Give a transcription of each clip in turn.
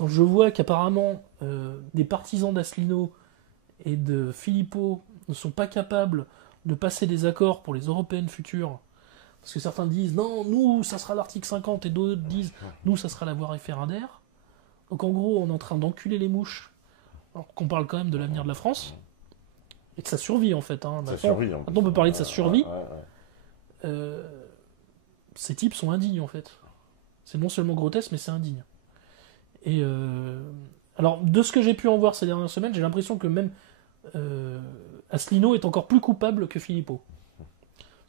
quand je vois qu'apparemment des partisans d'Asselineau et de Philippot ne sont pas capables de passer des accords pour les européennes futures, parce que certains disent non, nous ça sera l'article 50 et d'autres disent nous ça sera la voie référendaire. Donc en gros on est en train d'enculer les mouches, alors qu'on parle quand même de l'avenir de la France et de sa survie en fait. Hein. Maintenant on peut parler de sa survie. Ces types sont indignes en fait. C'est non seulement grotesque mais c'est indigne. Et alors de ce que j'ai pu en voir ces dernières semaines, j'ai l'impression que même Asselineau est encore plus coupable que Philippot.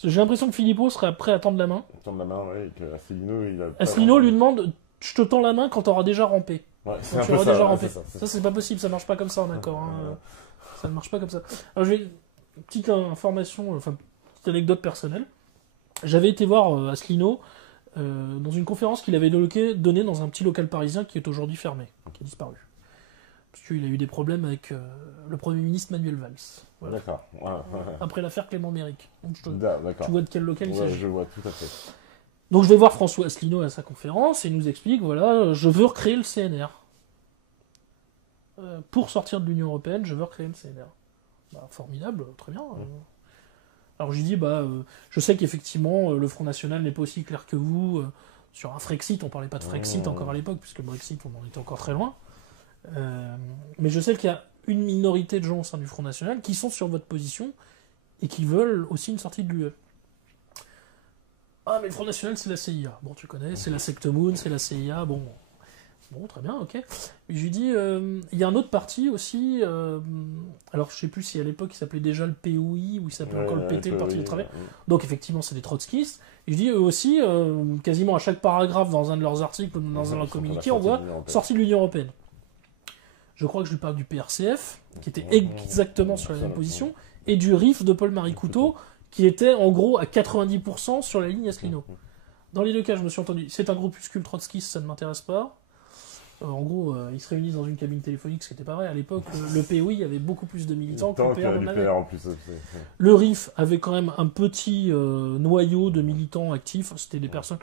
J'ai l'impression que Philippot serait prêt à tendre la main. Tendre la main, ouais, et que Asselineau lui demande je te tends la main quand t'auras déjà rampé. Ouais, quand tu auras déjà rampé. Ça, c'est pas possible, ça marche pas comme ça en accord. Hein. Ça ne marche pas comme ça. Alors, j'ai une petite information, enfin, petite anecdote personnelle. J'avais été voir Asselineau dans une conférence qu'il avait donnée dans un petit local parisien qui est aujourd'hui fermé, qui a disparu. Parce qu'il a eu des problèmes avec le Premier ministre Manuel Valls. Voilà. D'accord. Après l'affaire Clément Méric. Donc, tu vois de quel local il s'agit. Je vois tout à fait. Donc je vais voir François Asselineau à sa conférence et il nous explique, voilà, je veux recréer le CNR. Pour sortir de l'Union Européenne, je veux recréer le CNR. Bah, formidable, très bien. Alors je lui dis, je sais qu'effectivement, le Front National n'est pas aussi clair que vous sur un Frexit. On parlait pas de Frexit encore à l'époque, puisque le Brexit, on en était encore très loin. Mais je sais qu'il y a une minorité de gens au sein du Front National qui sont sur votre position et qui veulent aussi une sortie de l'UE. Ah, mais le Front National, c'est la CIA. Bon, tu connais, c'est la secte Moon, c'est la CIA, bon, très bien, ok. Et je lui dis, il y a un autre parti aussi, alors je sais plus si à l'époque il s'appelait déjà le POI, ou il s'appelait encore le PT, le Parti du Travail. Donc effectivement, c'est des trotskistes. Et je dis, eux aussi, quasiment à chaque paragraphe dans un de leurs articles, ou dans un de leurs communiqués, on voit sortie de l'Union Européenne. Je crois que je lui parle du PRCF, qui était exactement sur la même position, et du RIF de Paul-Marie Couteau, qui était en gros à 90% sur la ligne Asselineau. Dans les deux cas, je me suis entendu, c'est un groupuscule trotskiste, ça ne m'intéresse pas. En gros, ils se réunissent dans une cabine téléphonique, ce qui n'était pas vrai. À l'époque, le POI avait beaucoup plus de militants que le PR en avait. Le RIF avait quand même un petit noyau de militants actifs. C'était des personnes...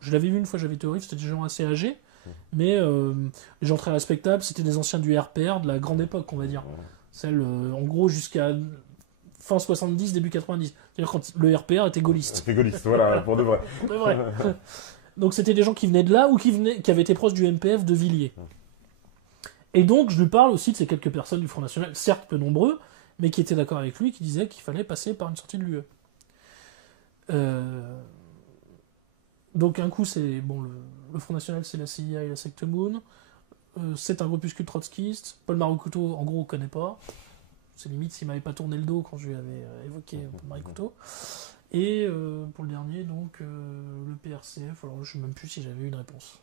Je l'avais vu une fois, j'avais été au RIF, c'était des gens assez âgés, mais des gens très respectables. C'était des anciens du RPR de la grande époque, on va dire. Celle, en gros, jusqu'à... fin 70, début 90. C'est-à-dire quand le RPR était gaulliste. C'était gaulliste, voilà, pour de vrai. Pour de vrai. Donc c'était des gens qui venaient de là ou qui avaient été proches du MPF de Villiers. Et donc je lui parle aussi de ces quelques personnes du Front National, certes peu nombreux, mais qui étaient d'accord avec lui, qui disaient qu'il fallait passer par une sortie de l'UE. Donc un coup c'est... Bon, le Front National c'est la CIA et la secte Moon. C'est un groupuscule trotskiste. Paul-Marie Couteau, en gros, on ne connaît pas. C'est limite s'il m'avait pas tourné le dos quand je lui avais évoqué Paul-Marie Couteau. Et pour le dernier, donc, le PRCF, alors je ne sais même plus si j'avais eu une réponse.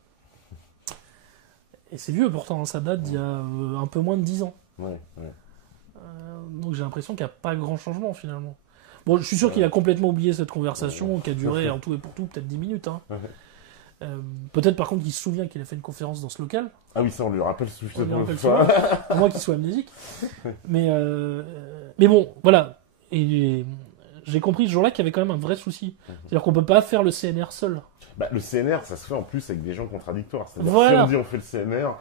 Et c'est vieux pourtant, hein, ça date d'il y a un peu moins de 10 ans. Donc j'ai l'impression qu'il n'y a pas grand changement finalement. Bon, je suis sûr qu'il a complètement oublié cette conversation qui a duré en tout et pour tout peut-être 10 minutes. Hein. Peut-être par contre qu'il se souvient qu'il a fait une conférence dans ce local. Ah oui, ça on lui rappelle souvent. À moins qu'il soit amnésique. Mais bon, voilà. Et j'ai compris ce jour-là qu'il y avait quand même un vrai souci. C'est-à-dire qu'on peut pas faire le CNR seul. Bah, le CNR, ça se fait en plus avec des gens contradictoires. C'est-à-dire voilà. si on dit on fait le CNR,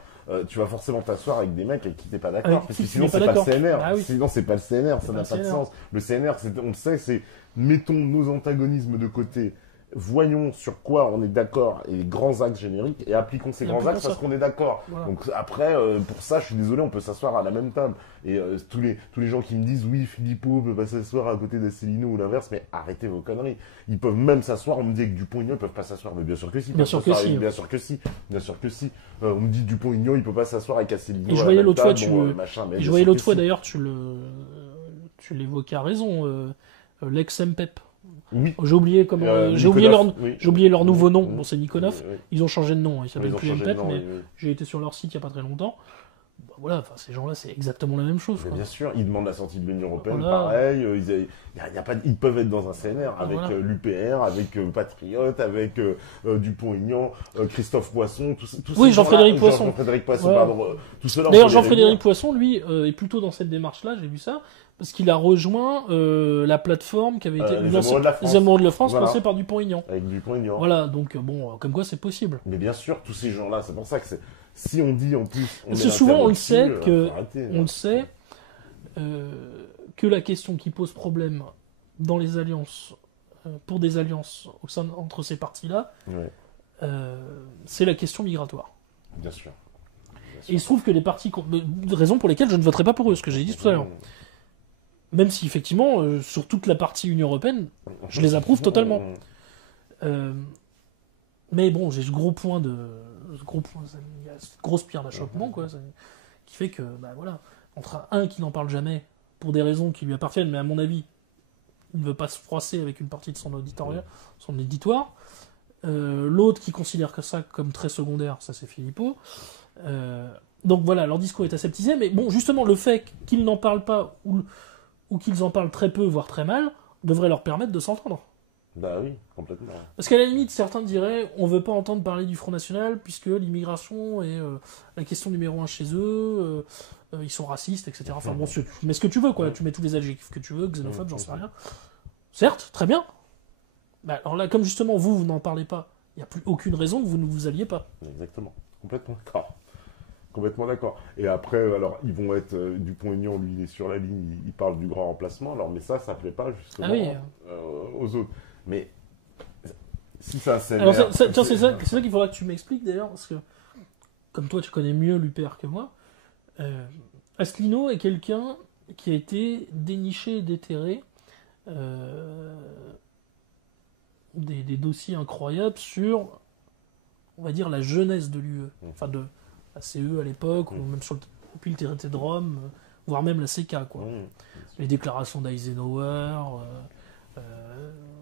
tu vas forcément t'asseoir avec des mecs avec qui t'es pas d'accord. Parce que sinon c'est pas le CNR. Ah oui. Sinon c'est pas le CNR, ça n'a pas de sens. Le CNR, on le sait, c'est mettons nos antagonismes de côté. Voyons sur quoi on est d'accord et les grands axes génériques et appliquons ces grands axes parce qu'on est d'accord. Voilà. Donc après, pour ça, je suis désolé, on peut s'asseoir à la même table. Et tous les gens qui me disent oui, Philippot peut pas s'asseoir à côté d'Asselineau ou l'inverse, mais arrêtez vos conneries. Ils peuvent même s'asseoir. On me dit que Dupont-Aignan ils peuvent pas s'asseoir, mais bien sûr que si. Bien sûr que si. Bien sûr que si. Bien sûr que si. On me dit Dupont-Aignan il peut pas s'asseoir avec Asselineau. Et je voyais l'autre fois, d'ailleurs, tu l'évoquais à raison, l'ex-MPEP. Oui. J'ai oublié leur nouveau nom. Bon, c'est Nikonov. Ils ont changé de nom. Ils s'appellent plus MPEP, mais j'ai été sur leur site il n'y a pas très longtemps. Bah, voilà, enfin, ces gens-là, c'est exactement la même chose. Quoi. Bien sûr, ils demandent la sortie de l'Union Européenne, pareil. Ils peuvent être dans un CNR avec l'UPR, avec Patriote, avec Dupont-Aignan, Christophe Poisson, tous oui, Jean-Frédéric Poisson. Jean-Frédéric Poisson, pardon. Tout cela. D'ailleurs, Jean-Frédéric Poisson, lui, est plutôt dans cette démarche-là, j'ai vu ça. Parce qu'il a rejoint la plateforme qui avait été les Amoureux de la France, lancée par Dupont-Aignan. Avec Dupont-Aignan. Voilà, donc bon, comme quoi c'est possible. Mais bien sûr, tous ces gens-là, c'est pour ça que Si on dit en plus... Parce que souvent, on le sait que la question qui pose problème dans les alliances, pour des alliances entre ces partis-là, c'est la question migratoire. Bien sûr. Et il se trouve que les partis... raison pour lesquelles je ne voterai pas pour eux, ce que j'ai dit tout à l'heure. Même si, effectivement, sur toute la partie Union Européenne, je les approuve totalement. Mais bon, j'ai ce gros point, il y a cette grosse pierre d'achoppement, quoi, qui fait que, voilà, entre un qui n'en parle jamais, pour des raisons qui lui appartiennent, mais à mon avis, il ne veut pas se froisser avec une partie de son éditoire, l'autre qui considère que ça comme très secondaire, ça c'est Philippot. Donc voilà, leur discours est aseptisé, mais bon, justement, le fait qu'ils n'en parlent pas, ou qu'ils en parlent très peu, voire très mal, devrait leur permettre de s'entendre. Bah oui, complètement. Parce qu'à la limite, certains diraient, on veut pas entendre parler du Front National, puisque l'immigration est la question numéro 1 chez eux, ils sont racistes, etc. Enfin bon, tu mets ce que tu veux, quoi. Tu mets tous les adjectifs que tu veux, xénophobe, j'en sais rien. Certes, très bien. Alors là, comme justement, vous n'en parlez pas, il n'y a plus aucune raison que vous ne vous alliez pas. Exactement. Complètement d'accord. Complètement d'accord. Et après, alors, ils vont être... Dupont-Aignan, lui, il est sur la ligne, il parle du grand remplacement. Alors, mais ça plaît pas, justement, aux autres. Mais si ça s'énerve... Alors, c'est ça qu'il faudra que tu m'expliques, d'ailleurs, parce que, comme toi, tu connais mieux l'UPR que moi, Asselineau est quelqu'un qui a été déniché et déterré des dossiers incroyables sur, on va dire, la jeunesse de l'UE. Enfin, de la CE à l'époque, ou même depuis le traité de Rome, voire même la CK, quoi. Les déclarations d'Eisenhower,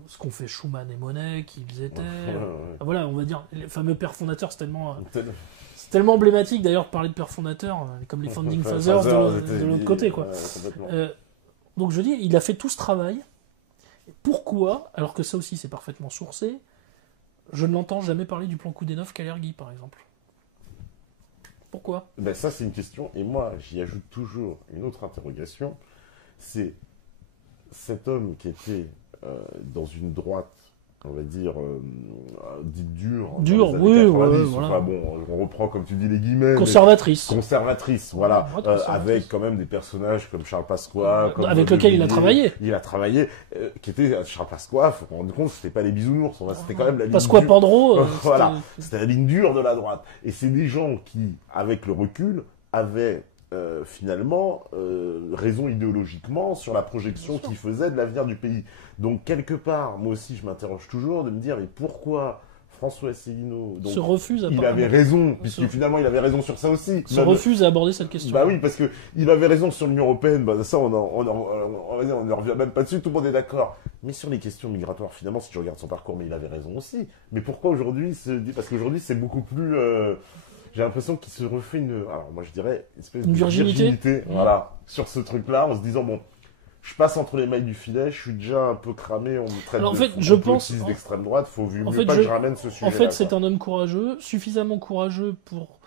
ce qu'ont fait Schuman et Monnet, qui ils étaient. Voilà, on va dire, les fameux pères fondateurs, c'est tellement emblématique d'ailleurs de parler de pères fondateurs, comme les Founding Fathers de l'autre côté, quoi. Donc je dis, il a fait tout ce travail. Pourquoi, alors que ça aussi c'est parfaitement sourcé, je ne l'entends jamais parler du plan Koudenov-Kalergi, par exemple? Pourquoi? Ça, c'est une question. Et moi, j'y ajoute toujours une autre interrogation. C'est cet homme qui était dans une droite, on va dire, dite dure. Dure, oui, voilà. Enfin, bon, on reprend, comme tu dis, les guillemets. Conservatrice, voilà. Avec quand même des personnages comme Charles Pasqua. Avec lequel il a travaillé. Qui était Charles Pasqua, faut qu'on se rende compte que c'était pas les bisounours. C'était quand même la ligne Pasqua Pandro. Voilà. C'était la ligne dure de la droite. Et c'est des gens qui, avec le recul, avaient finalement raison idéologiquement sur la projection qu'ils faisaient de l'avenir du pays. Donc quelque part, moi aussi je m'interroge toujours de me dire mais pourquoi François Asselineau se refuse à il avait raison, puisque finalement il avait raison sur ça aussi. Se refuse à aborder cette question. Bah oui, parce que il avait raison sur l'Union Européenne, ça on ne revient même pas dessus, tout le monde est d'accord. Mais sur les questions migratoires, finalement, si tu regardes son parcours, mais il avait raison aussi. Mais pourquoi aujourd'hui parce qu'aujourd'hui c'est beaucoup plus... j'ai l'impression qu'il se refait alors moi je dirais, une espèce de virginité, voilà, sur ce truc-là, en se disant, bon, je passe entre les mailles du filet, je suis déjà un peu cramé, on me traite d'extrême droite, faut mieux pas que je ramène ce sujet-là. En fait, c'est un homme courageux, suffisamment courageux pour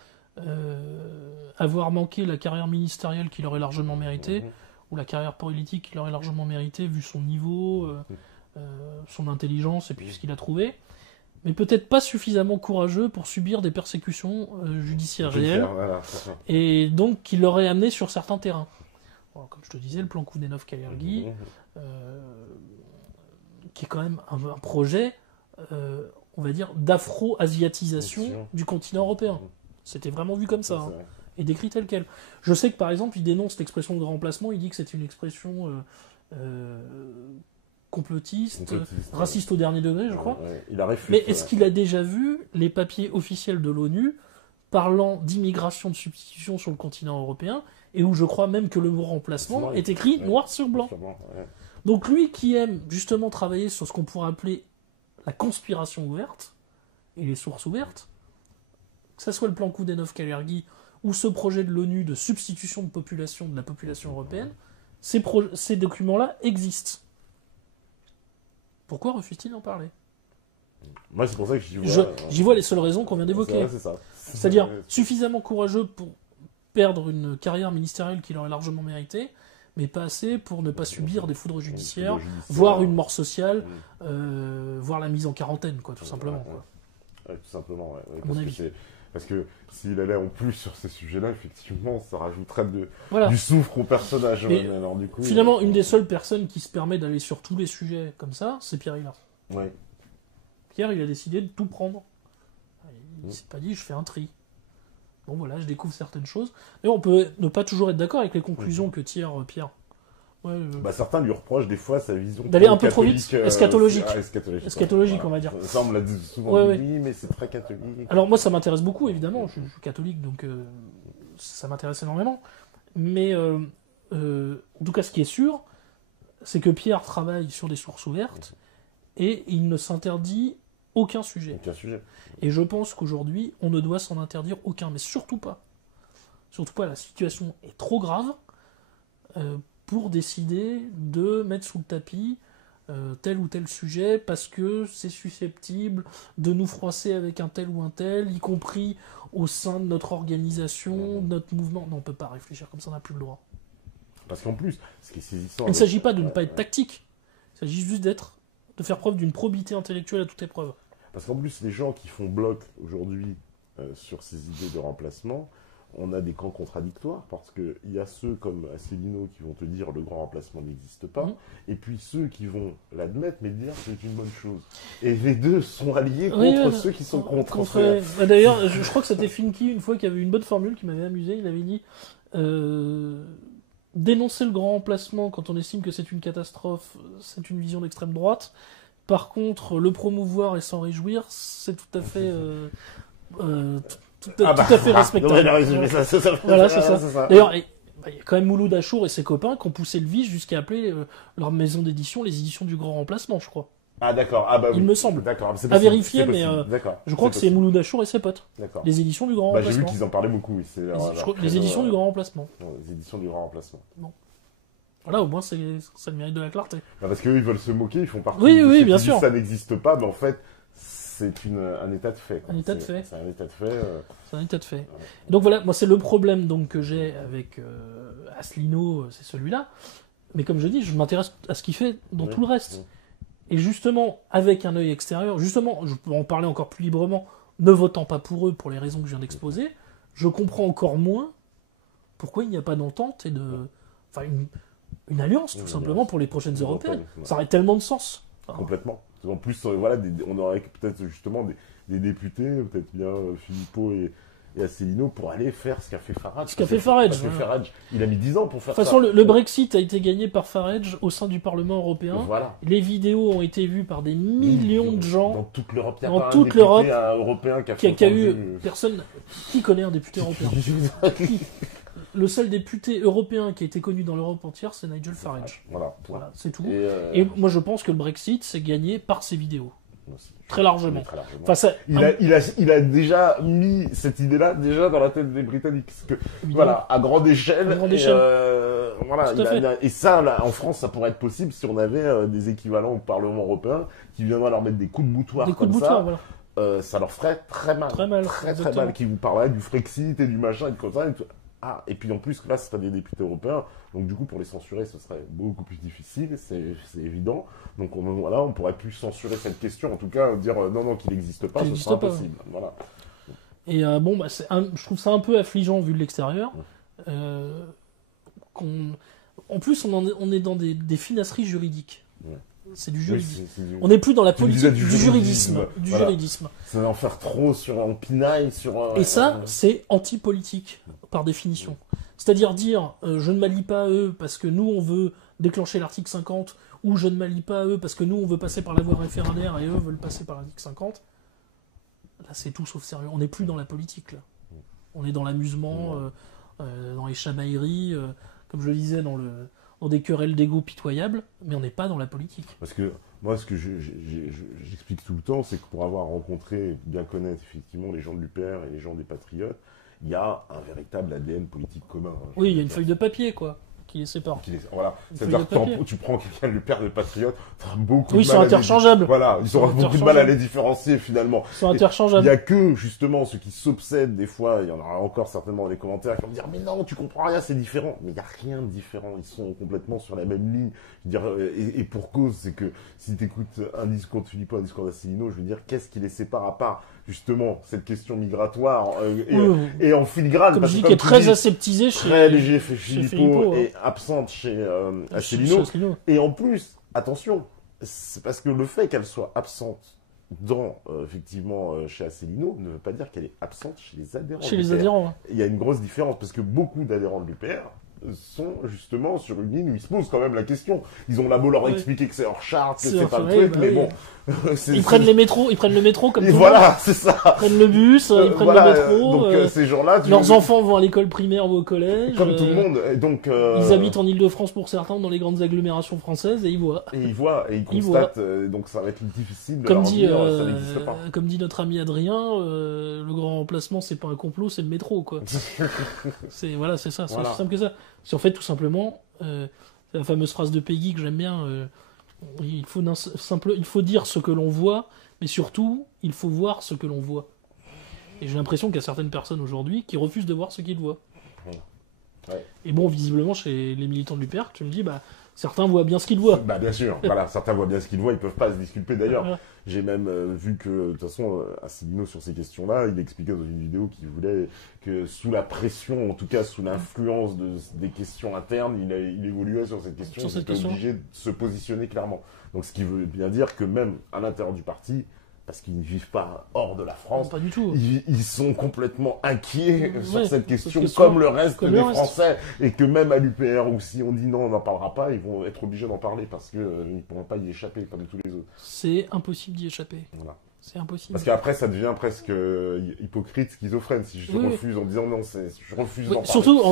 avoir manqué la carrière ministérielle qu'il aurait largement méritée, ou la carrière politique qu'il aurait largement méritée, vu son niveau, son intelligence et puis ce qu'il a trouvé. Mais peut-être pas suffisamment courageux pour subir des persécutions judiciaires réelles, et donc qui l'aurait amené sur certains terrains. Alors, comme je te disais, le plan Koudenov-Kalergi, qui est quand même un projet, on va dire, d'afro-asiatisation du continent européen. C'était vraiment vu comme ça, et décrit tel quel. Je sais que par exemple, il dénonce l'expression de grand remplacement, il dit que c'est une expression complotiste, raciste au dernier degré, je crois. Il a réfuté, mais est-ce qu'il a déjà vu les papiers officiels de l'ONU parlant d'immigration de substitution sur le continent européen, et où je crois même que le mot remplacement est écrit noir sur blanc. Donc lui qui aime justement travailler sur ce qu'on pourrait appeler la conspiration ouverte, et les sources ouvertes, que ce soit le plan Koudenov-Kalergi, ou ce projet de l'ONU de substitution de la population européenne, ces documents-là existent. Pourquoi refuse-t-il d'en parler? Moi, c'est pour ça que j'y vois les seules raisons qu'on vient d'évoquer. C'est-à-dire suffisamment courageux pour perdre une carrière ministérielle qu'il aurait largement méritée, mais pas assez pour ne pas subir des foudres judiciaires, voire une mort sociale, voire la mise en quarantaine, quoi, tout simplement. Tout simplement, à mon avis. Parce que s'il allait en plus sur ces sujets-là, effectivement, ça rajouterait voilà. du soufre au personnage. Alors, du coup, finalement, une des seules personnes qui se permet d'aller sur tous les sujets comme ça, c'est Pierre Hillard. Ouais. Pierre, il a décidé de tout prendre. Il s'est pas dit, je fais un tri. Bon, voilà, je découvre certaines choses. Mais on peut ne pas toujours être d'accord avec les conclusions que tire Pierre. Ouais, certains lui reprochent des fois sa vision d'aller un peu trop vite, eschatologique. Eschatologique, on va dire. Ça, on me l'a dit souvent, oui, mais c'est très catholique. Alors moi, ça m'intéresse beaucoup, évidemment. Je suis catholique, donc ça m'intéresse énormément. Mais en tout cas, ce qui est sûr, c'est que Pierre travaille sur des sources ouvertes et il ne s'interdit aucun sujet. Et je pense qu'aujourd'hui, on ne doit s'en interdire aucun, mais surtout pas. Surtout pas, la situation est trop grave pour décider de mettre sous le tapis tel ou tel sujet parce que c'est susceptible de nous froisser avec un tel ou un tel, y compris au sein de notre organisation, de notre mouvement. Non, on ne peut pas réfléchir comme ça, on n'a plus le droit. Parce qu'en plus, ce qui est saisissant... Il ne s'agit pas de ne pas être tactique, il s'agit juste de faire preuve d'une probité intellectuelle à toute épreuve. Parce qu'en plus, les gens qui font bloc aujourd'hui sur ces idées de remplacement, on a des camps contradictoires, parce qu'il y a ceux comme Asselineau qui vont te dire le grand remplacement n'existe pas, et puis ceux qui vont l'admettre, mais dire que c'est une bonne chose. Et les deux sont alliés contre ceux qui sont contre. D'ailleurs, je crois que c'était Finky, une fois, qui avait une bonne formule qui m'avait amusé. Il avait dit dénoncer le grand remplacement quand on estime que c'est une catastrophe, c'est une vision d'extrême droite. Par contre, le promouvoir et s'en réjouir, c'est tout à fait... tout à fait respectable. Voilà, c'est ça. D'ailleurs, il y a quand même Mouloud Achour et ses copains qui ont poussé le vice jusqu'à appeler leur maison d'édition les éditions du grand remplacement, je crois. Ah d'accord, oui. Il me semble. D'accord. À vérifier, mais je crois que c'est Mouloud Achour et ses potes. D'accord. Les éditions du grand remplacement. J'ai vu qu'ils en parlaient beaucoup. Oui. Les éditions du grand remplacement. Les éditions du grand remplacement. Bon. Voilà, au moins, ça le mérite de la clarté. Parce qu'eux, ils veulent se moquer, ils font partie oui, bien sûr. Ça n'existe pas, mais en fait, c'est un état de fait. Un état de fait. C'est un état de fait. C'est un état de fait. Ouais. Donc voilà, moi, c'est le problème donc, que j'ai avec Asselineau, c'est celui-là. Mais comme je dis, je m'intéresse à ce qu'il fait dans tout le reste. Et justement, avec un œil extérieur, justement, je peux en parler encore plus librement, ne votant pas pour eux pour les raisons que je viens d'exposer, je comprends encore moins pourquoi il n'y a pas d'entente et une alliance, tout simplement, pour les prochaines européennes. Ça aurait tellement de sens. Complètement. En plus, on aurait peut-être justement des députés, peut-être bien Philippot et Asselineau, pour aller faire ce qu'a fait Farage. Farage, il a mis 10 ans pour faire ça. De toute façon, le Brexit a été gagné par Farage au sein du Parlement européen. Voilà. Les vidéos ont été vues par des millions de gens. Dans toute l'Europe. Il y a dans toute l'Europe, un Européen qui a eu personne... Qui connaît un député européen? Le seul député européen qui a été connu dans l'Europe entière, c'est Nigel Farage. Voilà, c'est tout. Et moi, je pense que le Brexit, c'est gagné par ces vidéos. Très largement. Il a déjà mis cette idée-là dans la tête des Britanniques. Parce que, à grande échelle. Et ça, là, en France, ça pourrait être possible si on avait des équivalents au Parlement européen qui viendraient leur mettre des coups de boutoir ça leur ferait très mal. Très mal. Qui vous parleraient du Frexit et du machin et de comme ça. Et puis en plus, là, ce seraient des députés européens. Donc du coup, pour les censurer, ce serait beaucoup plus difficile, c'est évident. Donc on pourrait plus censurer cette question. En tout cas, dire non, qu'il n'existe pas, ce serait impossible. Voilà. Et je trouve ça un peu affligeant vu de l'extérieur. En plus, on est dans des finasseries juridiques. C'est du juridisme. On n'est plus dans la politique du juridisme. C'est d'en faire trop en pinaille. Et ça, c'est anti-politique, par définition. C'est-à-dire dire je ne m'allie pas à eux parce que nous, on veut déclencher l'article 50, ou je ne m'allie pas à eux parce que nous, on veut passer par la voie référendaire et eux veulent passer par l'article 50. Là, c'est tout sauf sérieux. On n'est plus dans la politique, là. On est dans l'amusement, dans les chamailleries, comme je le disais, dans des querelles d'ego pitoyables, mais on n'est pas dans la politique. Parce que moi, ce que j'explique tout le temps, c'est que pour avoir rencontré, bien connaître effectivement les gens de l'UPR et les gens des Patriotes, il y a un véritable ADN politique commun. Oui, il y a une feuille de papier, quoi, qui les sépare. Voilà. C'est-à-dire que tu prends quelqu'un de l'UPR et des Patriotes, tu as beaucoup de mal. Oui, ils sont interchangeables. Voilà, ils auront beaucoup de mal à les différencier finalement. Ils sont interchangeables. Il n'y a que, justement, ceux qui s'obsèdent, des fois, il y en aura encore certainement dans les commentaires, qui vont me dire, mais non, tu comprends rien, c'est différent. Mais il n'y a rien de différent, ils sont complètement sur la même ligne. Je veux dire, et pour cause, c'est que si tu écoutes un discours de Philippot, un discours d'Asselineau, je veux dire, qu'est-ce qui les sépare à part justement cette question migratoire et en filigrane. Comme je dis, qui est très aseptisée chez... Très léger chez Filippo et absente chez Asselineau. Et en plus, attention, c'est parce que le fait qu'elle soit absente effectivement chez Asselineau ne veut pas dire qu'elle est absente chez les adhérents. Chez les adhérents. Hein. Il y a une grosse différence parce que beaucoup d'adhérents de l'UPR sont justement sur une ligne où ils se posent quand même la question. Ils ont là beau leur expliquer que c'est hors charte, que c'est pas le truc, mais bon. Ils prennent le métro comme tout le monde. Voilà, c'est ça. Ils prennent le bus, ils prennent le métro. Donc ces gens-là, leurs enfants vont à l'école primaire ou au collège. Comme tout le monde. Et donc, ils habitent en Île-de-France pour certains, dans les grandes agglomérations françaises, et ils voient. Et ils constatent. Donc ça va être difficile de leur dire, ça n'existe pas. Comme dit notre ami Adrien, le grand remplacement, c'est pas un complot, c'est le métro, quoi. c'est ça, c'est aussi simple que ça. C'est en fait tout simplement c'est la fameuse phrase de Peggy que j'aime bien. Il faut dire ce que l'on voit, mais surtout, il faut voir ce que l'on voit. Et j'ai l'impression qu'il y a certaines personnes aujourd'hui qui refusent de voir ce qu'ils voient. Ouais. Et bon, visiblement, chez les militants de l'UPR, tu me dis, certains voient bien ce qu'ils voient. Bien sûr, voilà, certains voient bien ce qu'ils voient, ils peuvent pas se disculper d'ailleurs. Voilà. J'ai même vu que, de toute façon, Asselineau, sur ces questions-là, il expliquait dans une vidéo qu'il voulait que sous la pression, en tout cas sous l'influence des questions internes, il évoluait sur cette question, il était obligé de se positionner clairement. Donc ce qui veut bien dire que même à l'intérieur du parti, parce qu'ils ne vivent pas hors de la France. Non, pas du tout. Ils sont complètement inquiets sur cette question, comme le reste des Français. Et que même à l'UPR, où si on dit non, on n'en parlera pas, ils vont être obligés d'en parler parce qu'ils ne pourront pas y échapper comme tous les autres. C'est impossible d'y échapper. Voilà. C'est impossible. Parce qu'après, ça devient presque hypocrite, schizophrène, si je refuse en disant non, je refuse d'en parler. Surtout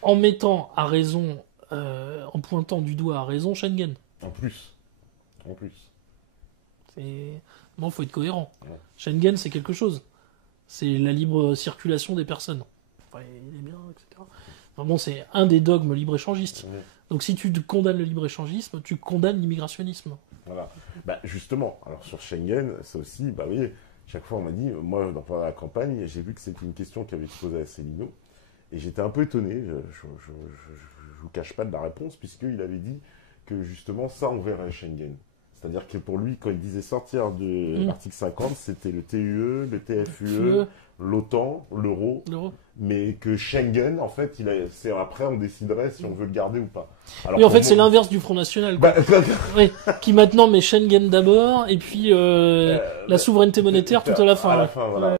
en mettant à raison, en pointant du doigt à raison Schengen. En plus. Bon, faut être cohérent. Ouais. Schengen, c'est quelque chose. C'est la libre circulation des personnes. Enfin, il est bien, etc. Enfin, bon, c'est un des dogmes libre-échangistes. Ouais. Donc si tu condamnes le libre-échangisme, tu condamnes l'immigration. Voilà. Justement, alors sur Schengen, ça aussi, oui, chaque fois on m'a dit, moi, pendant la campagne, j'ai vu que c'était une question qui avait été posée à Asselineau, et j'étais un peu étonné, je vous cache pas de la réponse, puisqu'il avait dit que justement, ça, on verrait Schengen. C'est-à-dire que pour lui, quand il disait sortir de l'article 50, c'était le TUE, le TFUE, l'OTAN, l'euro, mais que Schengen, en fait, c'est après, on déciderait si on veut le garder ou pas. Alors, oui, en fait, c'est l'inverse du Front National. Oui, qui maintenant met Schengen d'abord, et puis la souveraineté monétaire tout à la fin. À la fin, voilà.